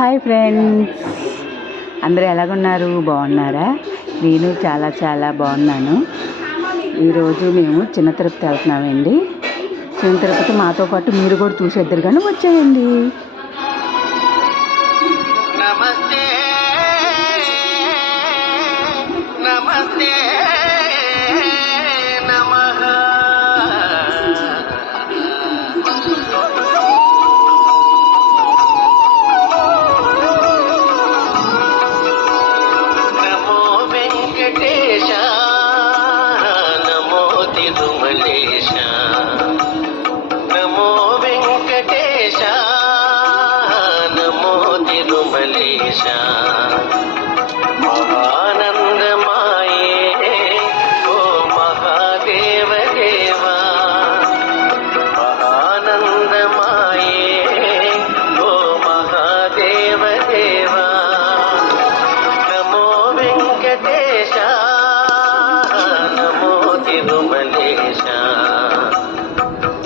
Hi friends, అందరూ ఎలాగున్నారు? బాగున్నారా? నేను చాలా చాలా బాగున్నాను. ఈరోజు మేము చిన్న తిరుపతి వెళ్తున్నామండి. చిన్న తిరుపతి మాతో పాటు మీరు కూడా చూసేద్దరు కానీ వచ్చేయండి. నమస్తే నమస్తే నమః. నమో వెంకటేశ, నమో తిరుమలేశ, నమో వెంకటేశ, నమో తిరుమలేశ. మహానందమాయే ఓ మహాదేవ దేవా, మహానందమాయే ఓ మహాదేవ దేవా. నమో వెంకటేశ, నమో తిరుమలేశ,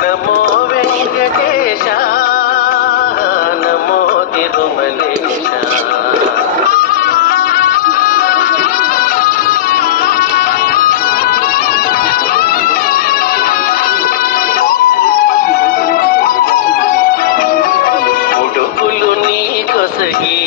నమో వెంకటేశ, నమో తిరుమలేశ. ముడుపులు నీ కొసగి